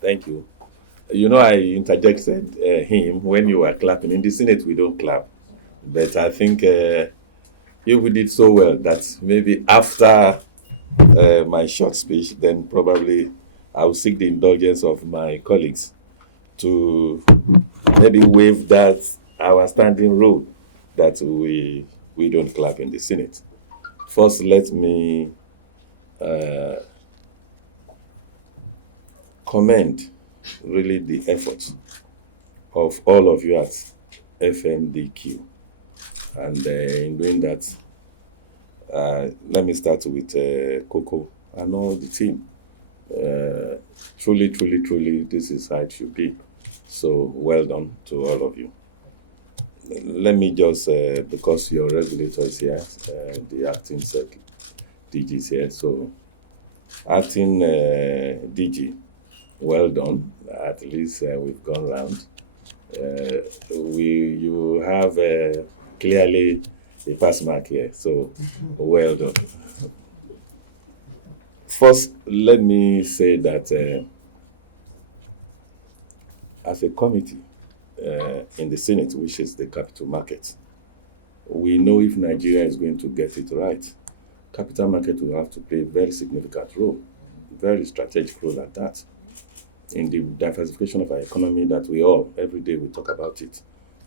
Thank you. You know, I interjected him when you were clapping. In the Senate, we don't clap. But I think you did so well that maybe after my short speech, then probably I will seek the indulgence of my colleagues to maybe waive that our standing rule that we don't clap in the Senate. First, let me uh, commend really the effort of all of you at FMDQ. And in doing that, let me start with Coco and all the team. Uh, truly, this is how it should be. So well done to all of you. Let me just, because your regulator is here, the acting DG is here. So acting DG, well done. At least we've gone round. You have clearly a pass mark here. So well done. First, let me say that as a committee in the Senate, which is the capital market, we know if Nigeria is going to get it right, capital market will have to play a very significant role, very strategic role at that, in the diversification of our economy that we all, every day we talk about it.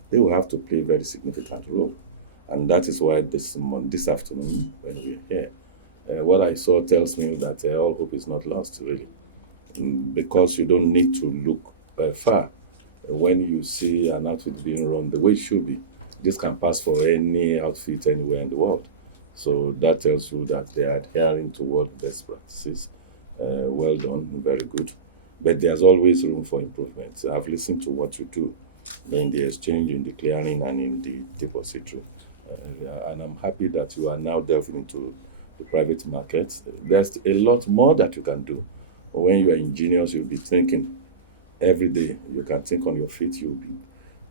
They will have to play a very significant role. And that is why this afternoon, when we're here, what I saw tells me that all hope is not lost, really. Because you don't need to look far when you see an outfit being run the way it should be. This can pass for any outfit anywhere in the world. So that tells you that they are adhering to world best practices. Well done, very good. But there's always room for improvement. I've listened to what you do in the exchange, in the clearing, and in the depository. And I'm happy that you are now delving into the private market. There's a lot more that you can do. When you are ingenious, you'll be thinking every day. You can think on your feet. You'll be.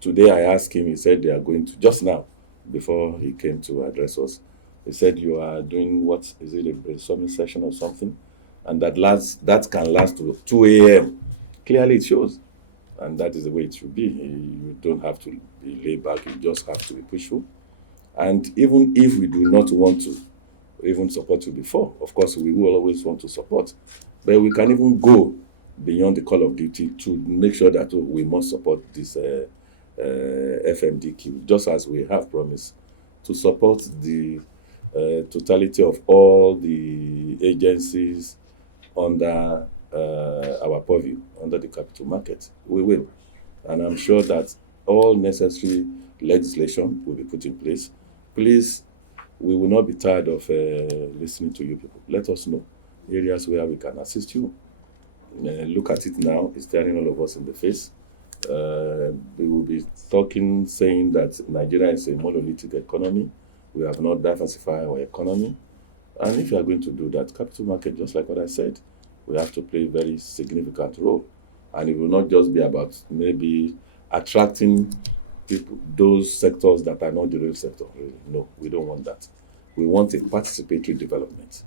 Today I asked him. He said they are going to just now, before he came to address us. He said you are doing what is it, a brainstorming session or something, and that can last to 2 a.m. Clearly, it shows, and that is the way it should be. You don't have to be laid back. You just have to be pushful. And even if we do not want to even support you before, of course, we will always want to support. But we can even go beyond the call of duty to make sure that we must support this FMDQ, just as we have promised to support the totality of all the agencies under our purview, under the capital market. We will. And I'm sure that all necessary legislation will be put in place. Please, we will not be tired of listening to you people. Let us know areas where we can assist you. Look at it now, it's staring all of us in the face. We will be talking, saying that Nigeria is a monolithic economy. We have not diversified our economy. And if you are going to do that, capital market, just like what I said, we have to play a very significant role. And it will not just be about maybe attracting people, those sectors that are not the real sector. Really. No, we don't want that. We want a participatory development.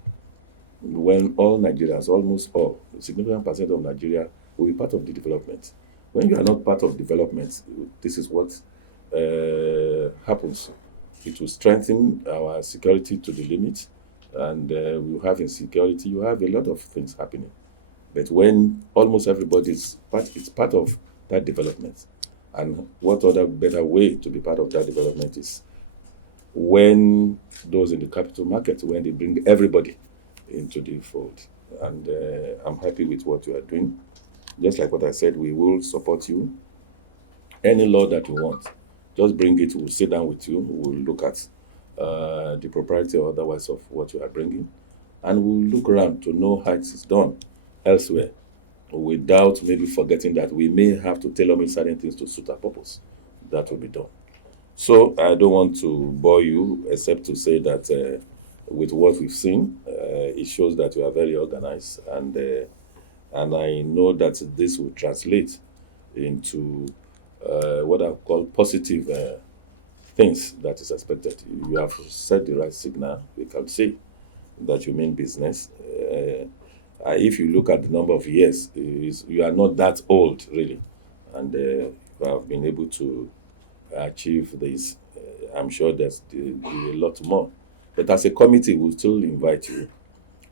When all Nigerians, almost all, a significant percent of Nigeria will be part of the development. When you are not part of development, this is what happens. It will strengthen our security to the limit, and we will have insecurity. You have a lot of things happening. But when almost everybody is part, it's part of that development. And what other better way to be part of that development is when those in the capital market, when they bring everybody into the fold. And I'm happy with what you are doing. Just like what I said, we will support you. Any law that you want, just bring it. We'll sit down with you. We'll look at the propriety or otherwise of what you are bringing, and we'll look around to know how it is done elsewhere, without maybe forgetting that we may have to tailor make certain things to suit our purpose. That will be done. So I don't want to bore you, except to say that with what we've seen, it shows that you are very organized, and I know that this will translate into what I call positive things that is expected. You have set the right signal. We can see that you mean business. If you look at the number of years, you are not that old, really. And you have been able to achieve this. I'm sure there's a lot more. But as a committee, we'll still invite you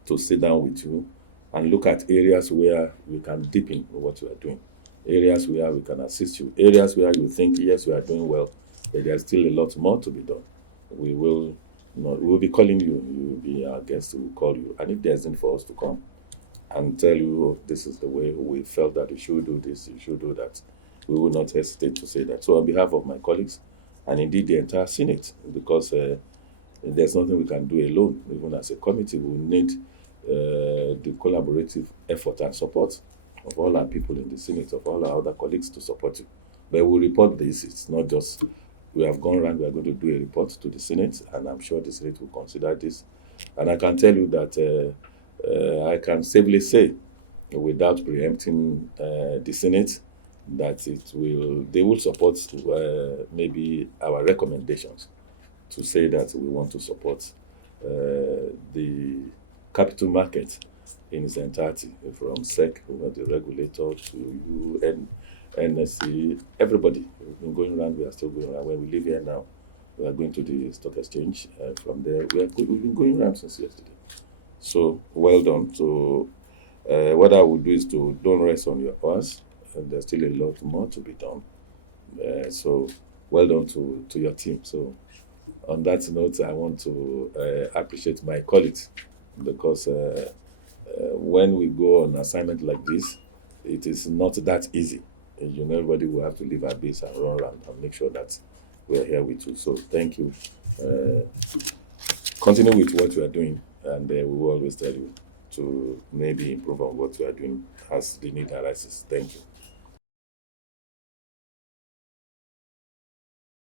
to sit down with you and look at areas where we can deepen what you are doing, areas where we can assist you, areas where you think, yes, we are doing well, but there's still a lot more to be done. We will not, we will be calling you, you will be our guest, we will call you. And if there's need for us to come and tell you, oh, this is the way we felt that you should do this, you should do that, we will not hesitate to say that. So, on behalf of my colleagues and indeed the entire Senate, because there's nothing we can do alone, even as a committee, we need the collaborative effort and support of all our people in the Senate, of all our other colleagues to support you. But we'll report this. It's not just we have gone around, we are going to do a report to the Senate, and I'm sure the Senate will consider this. And I can tell you that I can safely say, without preempting the Senate, that they will support maybe our recommendations to say that we want to support the capital market in its entirety, from SEC, the regulator, to you, and NSC, everybody. We've been going around, we are still going around. When we live here now, we are going to the stock exchange. From there, we've been going around since yesterday. So, well done. So, what I would do is to don't rest on your horse, and there's still a lot more to be done. So, well done to your team. So, on that note, I want to appreciate my colleagues, because when we go on assignment like this, it is not that easy. Everybody will have to leave our base and run around and make sure that we are here with you. So thank you. Uh, Continue with what you are doing, and we will always tell you to maybe improve on what you are doing as the need arises. Thank you.